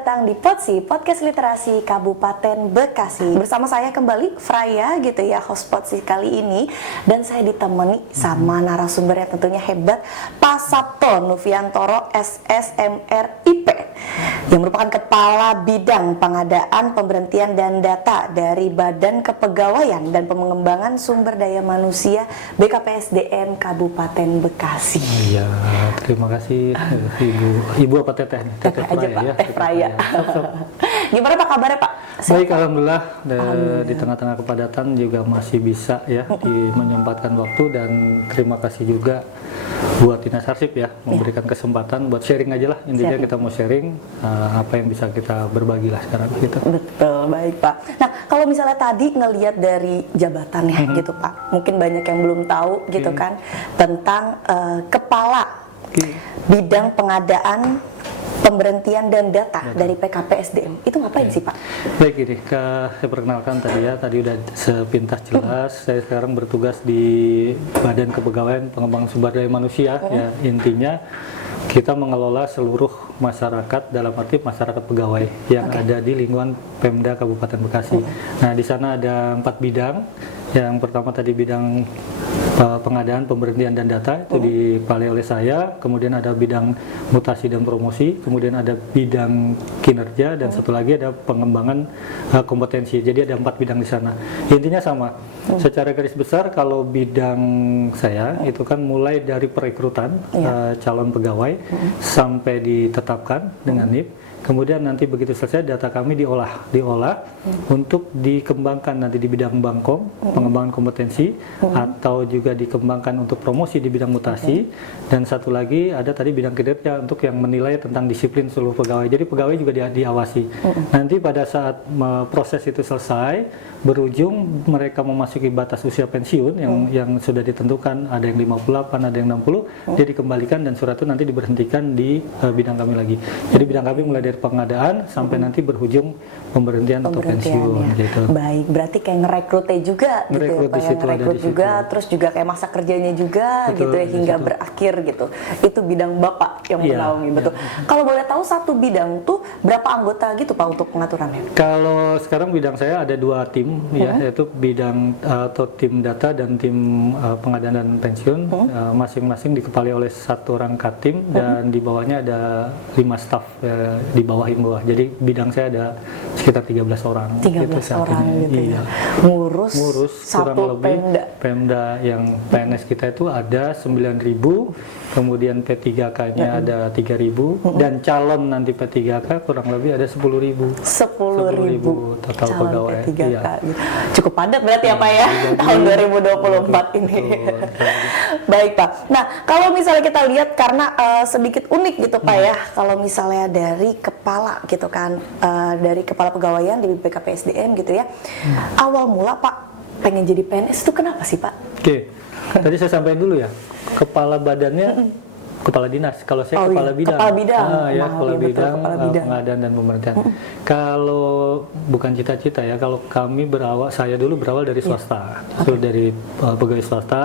datang di Potsi, Podcast Literasi Kabupaten Bekasi. Bersama saya kembali, Fraya gitu ya, host Potsi kali ini. Dan saya ditemani sama narasumber yang tentunya hebat, Pak Sabto Nuviantoro, SSMRIP, yang merupakan Kepala Bidang Pengadaan, Pemberhentian dan Data dari Badan Kepegawaian dan Pengembangan Sumber Daya Manusia BKPSDM Kabupaten Bekasi. Iya, terima kasih Ibu apa Teteh? Teteh aja Pak, Teh Fraya. Gimana Pak kabarnya Pak? Baik, alhamdulillah. Di tengah-tengah kepadatan juga masih bisa ya menyempatkan waktu, dan terima kasih juga buat Dinas Arsip ya memberikan kesempatan buat sharing aja lah, intinya kita mau sharing apa yang bisa kita berbagi lah sekarang gitu. Betul, baik Pak. Nah kalau misalnya tadi ngelihat dari jabatannya gitu Pak, mungkin banyak yang belum tahu gitu kan tentang Kepala Bidang Pengadaan, Pemberhentian dan Data dari PKPSDM, itu ngapain sih Pak? Baik, ini saya perkenalkan tadi udah sepintas jelas. Saya sekarang bertugas di Badan Kepegawaian Pengembangan Sumber Daya Manusia. Ya, intinya kita mengelola seluruh masyarakat, dalam arti masyarakat pegawai yang ada di lingkungan Pemda Kabupaten Bekasi. Nah, di sana ada 4 bidang. Yang pertama tadi bidang pengadaan, pemberhentian dan data, itu dipilih oleh saya. Kemudian ada bidang mutasi dan promosi, kemudian ada bidang kinerja, dan satu lagi ada pengembangan kompetensi. Jadi ada 4 bidang di sana. Intinya sama. Secara garis besar kalau bidang saya itu kan mulai dari perekrutan calon pegawai sampai ditetapkan dengan NIP. Kemudian nanti begitu selesai data kami diolah untuk dikembangkan nanti di bidang bangkom, pengembangan kompetensi, atau juga dikembangkan untuk promosi di bidang mutasi, dan satu lagi ada tadi bidang kinerja untuk yang menilai tentang disiplin seluruh pegawai. Jadi pegawai juga diawasi. Nanti pada saat proses itu selesai, berujung mereka memasuki batas usia pensiun yang sudah ditentukan, ada yang 58, ada yang 60, dia dikembalikan dan surat itu nanti diberhentikan di bidang kami lagi. Jadi bidang kami mulai dari pengadaan sampai nanti berujung pemberhentian atau pensiun ya. gitu. Baik, berarti kayak ngerekrutnya juga gitu ya Pak, yang ngerekrut juga, terus juga kayak masa kerjanya juga gitu ya hingga berakhir gitu. Itu bidang Bapak yang menaungi, betul. Kalau boleh tahu satu bidang tuh berapa anggota gitu Pak untuk pengaturannya? Kalau sekarang bidang saya ada 2 tim ya, yaitu bidang atau tim data dan tim pengadaan dan pensiun. Masing-masing dikepalai oleh 1 orang katim, dan di bawahnya ada 5 staf di bawah. Jadi bidang saya ada sekitar 13 orang. 13 orang gitu ya. Ngurus kurang lebih Pemda yang PNS kita itu ada 9.000, kemudian P3K-nya ada 3.000, dan calon nanti P3K kurang lebih ada 10.000. 10.000 total calon pegawai. P3K gitu. Cukup padat berarti ya Pak ya, tahun 2024 ini. Baik Pak. Nah, kalau misalnya kita lihat karena sedikit unik gitu Pak ya, kalau misalnya dari kepala gitu kan, dari kepala pegawaian di BKPSDM gitu ya, awal mula Pak pengen jadi PNS itu kenapa sih Pak? Oke, tadi saya sampaikan dulu ya, kepala badannya kepala dinas. Kalau saya kepala bidang. Kepala bidang. Kepala bidang pengadaan dan pemerintahan. Kalau bukan cita-cita ya, kalau kami saya dulu berawal dari swasta, dari pegawai swasta.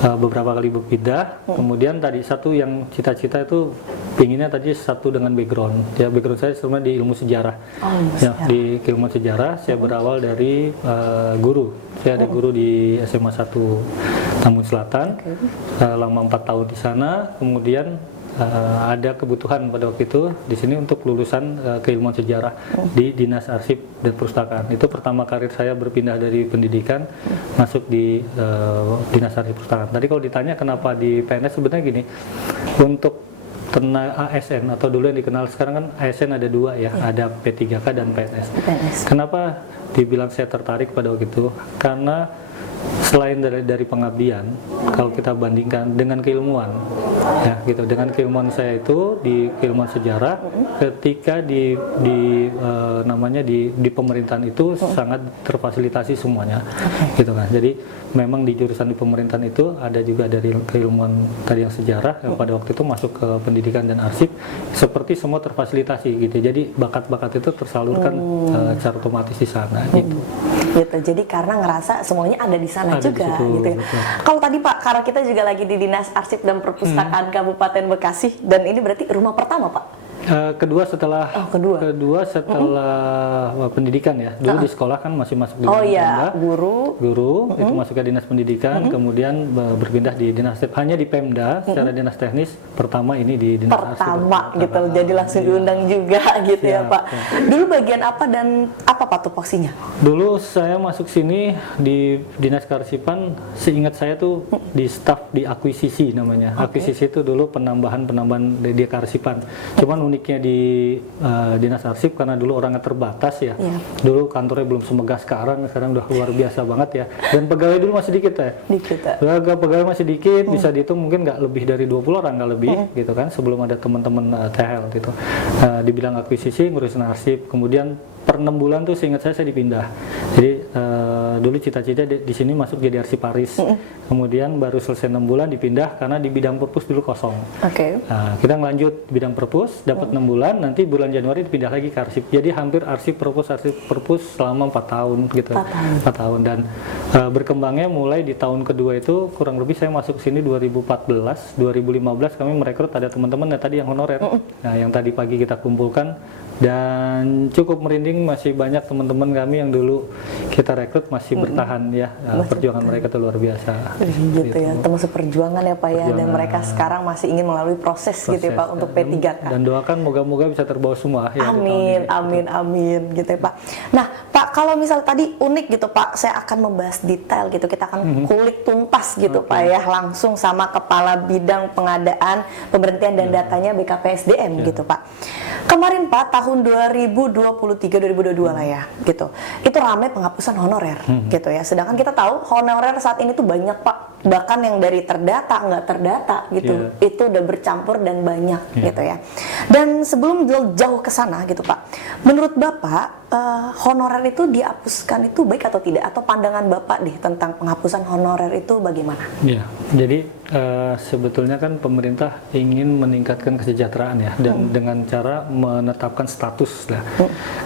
Beberapa kali berpindah, kemudian tadi satu yang cita-cita itu pinginnya tadi satu dengan background ya, background saya sebenarnya di ilmu sejarah. Di ilmu sejarah saya berawal dari guru. Saya ada guru di SMA 1 Tambun Selatan, selama 4 tahun di sana. Kemudian ada kebutuhan pada waktu itu di sini untuk lulusan keilmuan sejarah di Dinas Arsip dan Perpustakaan. Itu pertama karir saya berpindah dari pendidikan masuk di Dinas Arsip Perpustakaan. Tadi kalau ditanya kenapa di PNS, sebenarnya gini, untuk tenaga ASN atau dulu yang dikenal sekarang kan ASN ada 2 ya, ada P3K dan PNS. Kenapa dibilang saya tertarik pada waktu itu? Karena selain dari pengabdian, kalau kita bandingkan dengan keilmuan, ya gitu, dengan keilmuan saya itu di keilmuan sejarah, ketika di pemerintahan itu sangat terfasilitasi semuanya, gitu kan. Jadi memang di jurusan di pemerintahan itu ada juga dari keilmuan tadi yang sejarah yang pada waktu itu masuk ke pendidikan dan arsip, seperti semua terfasilitasi gitu. Jadi bakat-bakat itu tersalurkan secara otomatis di sana gitu. Gitu. Jadi karena ngerasa semuanya ada di sana ada juga di situ, gitu ya. Kalau tadi Pak, karena kita juga lagi di Dinas Arsip dan Perpustakaan Kabupaten Bekasi, dan ini berarti rumah pertama Pak? Kedua setelah kedua setelah pendidikan ya. Dulu di sekolah kan masih masuk di Pemda. Guru itu masuk ke dinas pendidikan, kemudian berpindah di dinas hanya di Pemda secara dinas teknis. Pertama ini di dinas pertama gitu, jadi langsung diundang juga gitu ya Pak. Dulu bagian apa dan apa Pak tupoksinya? Dulu saya masuk sini di dinas kearsipan, seingat saya tuh di staf di akuisisi namanya. Akuisisi itu dulu penambahan di kearsipan. Cuman uniknya di dinas arsip karena dulu orangnya terbatas ya. Dulu kantornya belum semegah sekarang udah luar biasa banget ya. Dan pegawai dulu masih dikit ya. Pegawai masih dikit, bisa dihitung mungkin nggak lebih dari 20 orang, nggak lebih gitu kan, sebelum ada teman-teman TL gitu. Di bidang akuisisi ngurusin arsip, kemudian per 6 bulan tuh seingat saya dipindah. Jadi dulu cita-cita di sini masuk jadi arsiparis. Kemudian baru selesai 6 bulan dipindah karena di bidang perpus dulu kosong. Nah, kita ngelanjut bidang perpus, dapat 6 bulan, nanti bulan Januari dipindah lagi ke arsip. Jadi hampir arsip perpus selama 4 tahun gitu. 4 tahun dan berkembangnya mulai di tahun kedua itu kurang lebih saya masuk ke sini 2014, 2015 kami merekrut ada teman-teman tadi yang honorer. Nah, yang tadi pagi kita kumpulkan dan cukup merinding, masih banyak teman-teman kami yang dulu kita rekrut masih bertahan ya. Perjuangan mereka itu luar biasa. Gitu ya, termasuk perjuangan ya Pak ya, dan mereka sekarang masih ingin melalui proses gitu ya Pak untuk P3K. Dan doakan moga-moga bisa terbawa semua ya. Amin gitu ya Pak. Nah Pak, kalau misal tadi unik gitu Pak, saya akan membahas detail gitu, kita akan kulik tuntas gitu Pak ya, langsung sama Kepala Bidang Pengadaan, Pemberhentian dan Datanya BKPSDM gitu Pak. Kemarin Pak, tahun 2023-2022 lah ya gitu, itu ramai penghapusan honorer gitu ya, sedangkan kita tahu honorer saat ini tuh banyak Pak, bahkan yang dari terdata, nggak terdata gitu, itu udah bercampur dan banyak gitu ya. Dan sebelum jauh ke sana gitu Pak, menurut Bapak honorer itu dihapuskan itu baik atau tidak, atau pandangan Bapak deh tentang penghapusan honorer itu bagaimana? Ya, jadi sebetulnya kan pemerintah ingin meningkatkan kesejahteraan ya, dan dengan cara menetapkan status lah.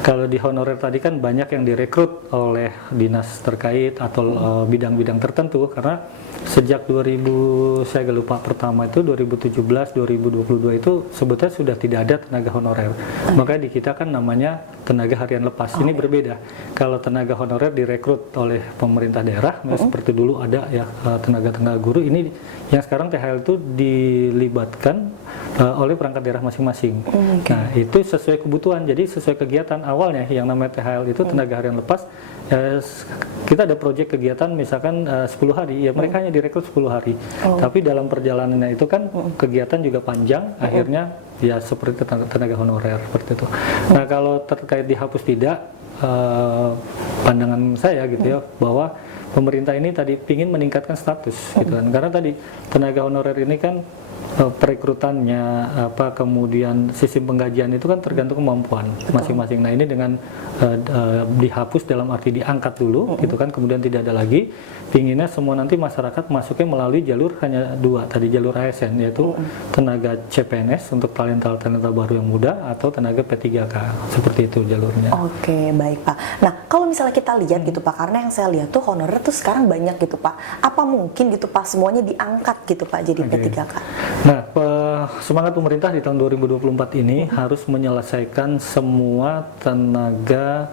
Kalau di honorer tadi kan banyak yang direkrut oleh dinas terkait atau bidang-bidang tertentu, karena sejak 2000 saya lupa pertama itu 2017 2022 itu sebetulnya sudah tidak ada tenaga honorer. Makanya di kita kan namanya tenaga harian lepas. Ini berbeda. Kalau tenaga honorer direkrut oleh pemerintah daerah, seperti dulu ada ya tenaga-tenaga guru, ini yang sekarang THL itu dilibatkan oleh perangkat daerah masing-masing. Nah, itu sesuai kebutuhan. Jadi sesuai kegiatan awalnya yang namanya THL itu tenaga harian lepas. Kita ada proyek kegiatan misalkan 10 hari, ya mereka hanya direkrut 10 hari. Tapi dalam perjalanannya itu kan kegiatan juga panjang, akhirnya ya seperti tenaga honorer seperti itu. Nah, kalau terkait dihapus tidak, pandangan saya gitu ya, bahwa pemerintah ini tadi ingin meningkatkan status gitu kan. Karena tadi tenaga honorer ini kan perekrutannya kemudian sistem penggajian itu kan tergantung kemampuan masing-masing. Nah, ini dengan dihapus dalam arti diangkat dulu gitu kan, kemudian tidak ada lagi, pinginnya semua nanti masyarakat masuknya melalui jalur hanya dua tadi, jalur ASN, yaitu tenaga CPNS untuk talenta baru yang muda, atau tenaga P3K, seperti itu jalurnya. Oke, baik Pak. Nah, kalau misalnya kita lihat gitu Pak, karena yang saya lihat tuh honorer tuh sekarang banyak gitu Pak, apa mungkin gitu Pak semuanya diangkat gitu Pak jadi P3K? Nah, semangat pemerintah di tahun 2024 ini harus menyelesaikan semua tenaga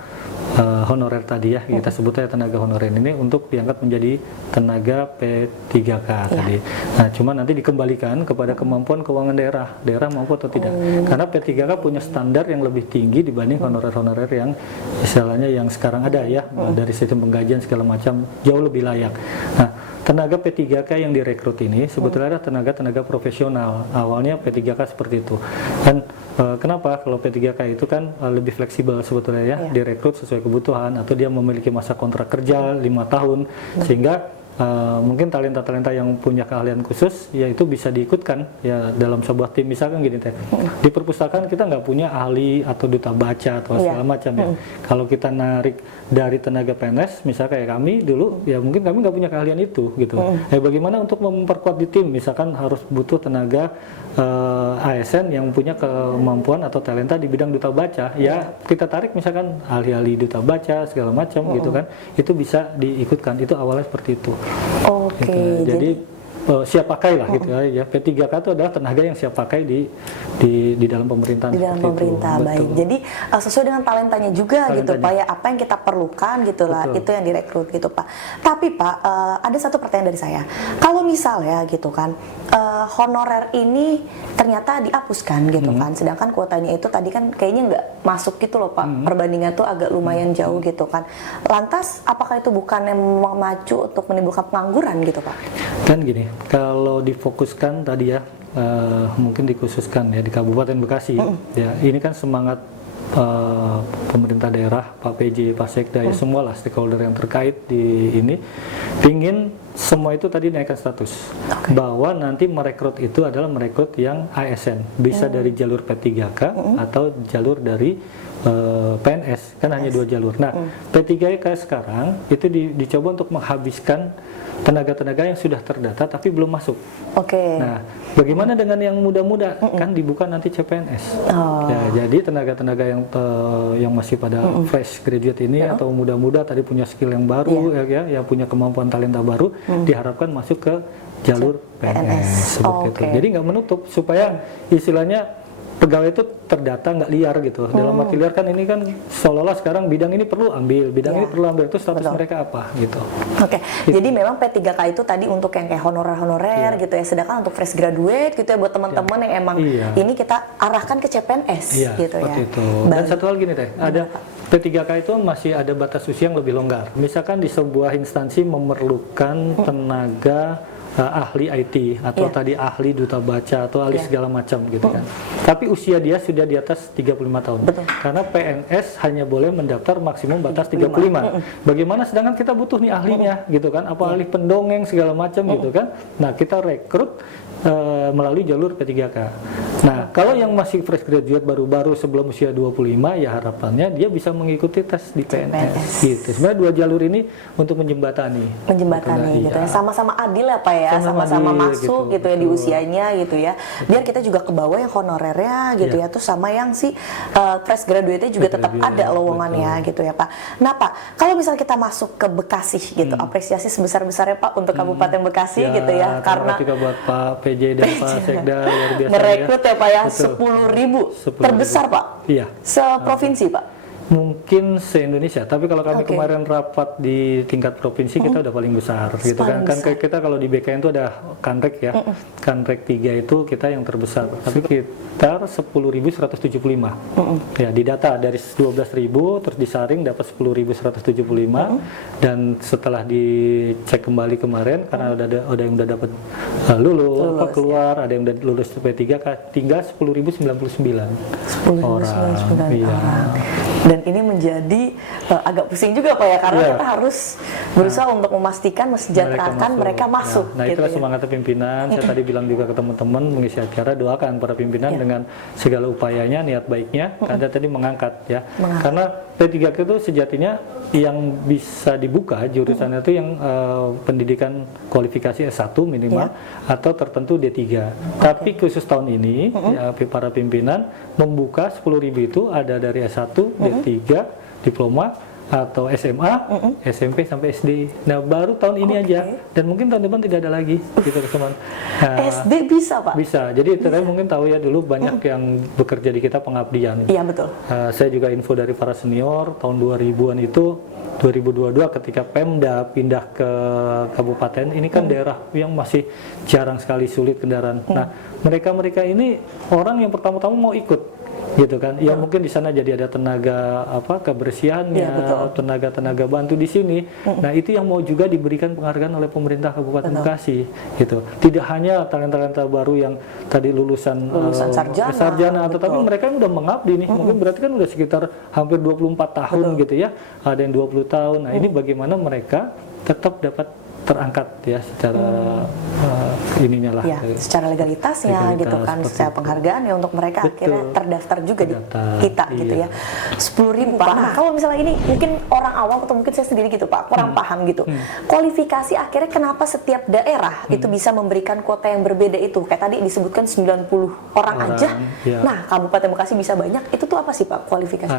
honorer tadi ya, kita sebutnya tenaga honorer ini untuk diangkat menjadi tenaga P3K tadi. Nah, cuma nanti dikembalikan kepada kemampuan keuangan daerah mampu atau tidak. Karena P3K punya standar yang lebih tinggi dibanding honorer-honorer yang istilahnya yang sekarang ada ya, dari sistem penggajian segala macam jauh lebih layak. Nah, tenaga P3K yang direkrut ini sebetulnya ada tenaga profesional. Awalnya P3K seperti itu. Dan kenapa? Kalau P3K itu kan lebih fleksibel sebetulnya ya, direkrut sesuai kebutuhan, atau dia memiliki masa kontrak kerja 5 tahun, sehingga mungkin talenta-talenta yang punya keahlian khusus ya itu bisa diikutkan ya dalam sebuah tim. Misalkan gini teh, di perpustakaan kita nggak punya ahli atau duta baca atau segala macam ya. Kalau kita narik dari tenaga PNS, misalnya kayak kami dulu, ya mungkin kami nggak punya keahlian itu gitu. Bagaimana untuk memperkuat di tim? Misalkan harus butuh tenaga ASN yang punya kemampuan atau talenta di bidang duta baca, ya kita tarik misalkan ahli-ahli duta baca segala macam gitu kan, itu bisa diikutkan. Itu awalnya seperti itu. Oke, gitu. Jadi siap pakai lah gitu ya. P3K itu adalah tenaga yang siap pakai di dalam pemerintahan. Di dalam seperti pemerintah, itu. baik. Betul. Jadi sesuai dengan talentanya juga gitu Talentanya. Pak ya, apa yang kita perlukan gitu lah, Betul. itu yang direkrut gitu Pak. Tapi Pak, ada satu pertanyaan dari saya. Kalau misalnya gitu kan, honorer ini ternyata dihapuskan gitu kan, sedangkan kuotanya itu tadi kan kayaknya nggak masuk gitu loh Pak, perbandingan tuh agak lumayan jauh gitu kan. Lantas apakah itu bukan yang memacu untuk menimbulkan pengangguran gitu Pak? Kan gini, kalau difokuskan tadi ya, mungkin dikhususkan ya di Kabupaten Bekasi, ya ini kan semangat pemerintah daerah, Pak PJ, Pak Sekda, ya semua lah stakeholder yang terkait di ini, pingin semua itu tadi naikkan status, bahwa nanti merekrut itu adalah merekrut yang ASN, bisa dari jalur P3K atau jalur dari PNS, kan hanya 2 jalur. Nah, P3K sekarang itu dicoba untuk menghabiskan tenaga-tenaga yang sudah terdata tapi belum masuk. Oke. Nah, bagaimana dengan yang muda-muda? Kan dibuka nanti CPNS. Ya, jadi tenaga-tenaga yang masih pada fresh graduate ini atau muda-muda tadi punya skill yang baru ya, yang punya kemampuan talenta baru diharapkan masuk ke jalur PNS seperti itu. Jadi nggak menutup supaya istilahnya pegawai itu terdata, nggak liar gitu. Dalam arti liar kan ini kan seolah-olah sekarang bidang ini perlu ambil, bidang ini perlu ambil, itu status mereka apa gitu. Oke, jadi memang P3K itu tadi untuk yang kayak honorer-honorer gitu ya, sedangkan untuk fresh graduate gitu ya buat teman-teman yang emang ini kita arahkan ke CPNS gitu ya. Itu. Dan satu hal gini deh, ada P3K itu masih ada batas usia yang lebih longgar. Misalkan di sebuah instansi memerlukan tenaga ahli IT atau tadi ahli duta baca atau ahli segala macam gitu kan. Tapi usia dia sudah di atas 35 tahun. Betul. Karena PNS hanya boleh mendaftar maksimum batas 35. Bagaimana sedangkan kita butuh nih ahlinya gitu kan, apa ahli pendongeng segala macam gitu kan. Nah, kita rekrut melalui jalur P3K. Nah, kalau yang masih fresh graduate baru-baru sebelum usia 25 ya harapannya dia bisa mengikuti tes di PNS gitu. Sebenarnya 2 jalur ini untuk menjembatani gitu ya. Sama-sama adil ya Pak ya, sama-sama masuk gitu ya di usianya gitu ya. Biar kita juga ke bawah yang honorernya gitu ya, terus sama yang si fresh graduate-nya juga tetap ada lowongannya gitu ya Pak. Nah Pak, kalau misal kita masuk ke Bekasi gitu, apresiasi sebesar-besarnya Pak untuk Kabupaten Bekasi gitu ya, karena juga buat Pak PJ dan Pak Sekda luar biasa merekrut ya Pak ya, 10.000 Betul. terbesar Pak, Iya. seprovinsi Pak. Mungkin se-Indonesia, tapi kalau kami kemarin rapat di tingkat provinsi kita udah paling besar gitu kan. Kan kita kalau di BKN itu ada Kanrek ya. Kanrek 3 itu kita yang terbesar. Tapi sekitar 10.175. Ya, di data dari 12.000 terus disaring dapat 10.175 dan setelah dicek kembali kemarin karena ada yang udah dapat lulus keluar, ada yang udah lulus P3 tinggal 10.099 orang. Iya. Dan ini menjadi agak pusing juga Pak ya, karena kita harus berusaha untuk memastikan mensejahterakan mereka masuk. Nah, gitu itulah ya. semangatnya pimpinan. Saya tadi bilang juga ke teman-teman mengisi acara, doakan para pimpinan dengan segala upayanya, niat baiknya. Anda tadi mengangkat ya. Karena P3K itu sejatinya yang bisa dibuka jurusannya itu yang pendidikan kualifikasi S1 minimal atau tertentu D3. Tapi khusus tahun ini ya, para pimpinan membuka 10.000 itu ada dari S1, D3, diploma atau SMA, SMP sampai SD. Nah, baru tahun ini aja dan mungkin tahun depan tidak ada lagi gitu teman. SD bisa Pak? Bisa. Jadi kalian mungkin tahu ya dulu banyak yang bekerja di kita pengabdian. Iya betul. Saya juga info dari para senior tahun 2000-an itu 2022 ketika Pemda pindah ke kabupaten ini kan daerah yang masih jarang sekali sulit kendaraan. Nah, mereka ini orang yang pertama-tama mau ikut gitu kan. Ya mungkin di sana jadi ada tenaga kebersihannya, tenaga bantu di sini. Nah, itu yang mau juga diberikan penghargaan oleh pemerintah Kabupaten Bekasi gitu. Tidak hanya talenta-talenta baru yang tadi lulusan sarjana tetapi mereka yang udah mengabdi nih. Mungkin berarti kan udah sekitar hampir 24 tahun gitu ya. Ada yang 20 tahun. Nah, ini bagaimana mereka tetap dapat terangkat ya secara ininya lah. Ya, secara legalitasnya gitu kan, secara penghargaan ya untuk mereka akhirnya terdaftar juga di kita gitu ya. 10.000 Pak. Nah, kalau misalnya ini mungkin orang awam atau mungkin saya sendiri gitu Pak, kurang paham gitu. Kualifikasi akhirnya kenapa setiap daerah itu bisa memberikan kuota yang berbeda itu? Kayak tadi disebutkan 90 orang aja. Nah, Kabupaten Bekasi bisa banyak. Itu tuh apa sih Pak kualifikasi?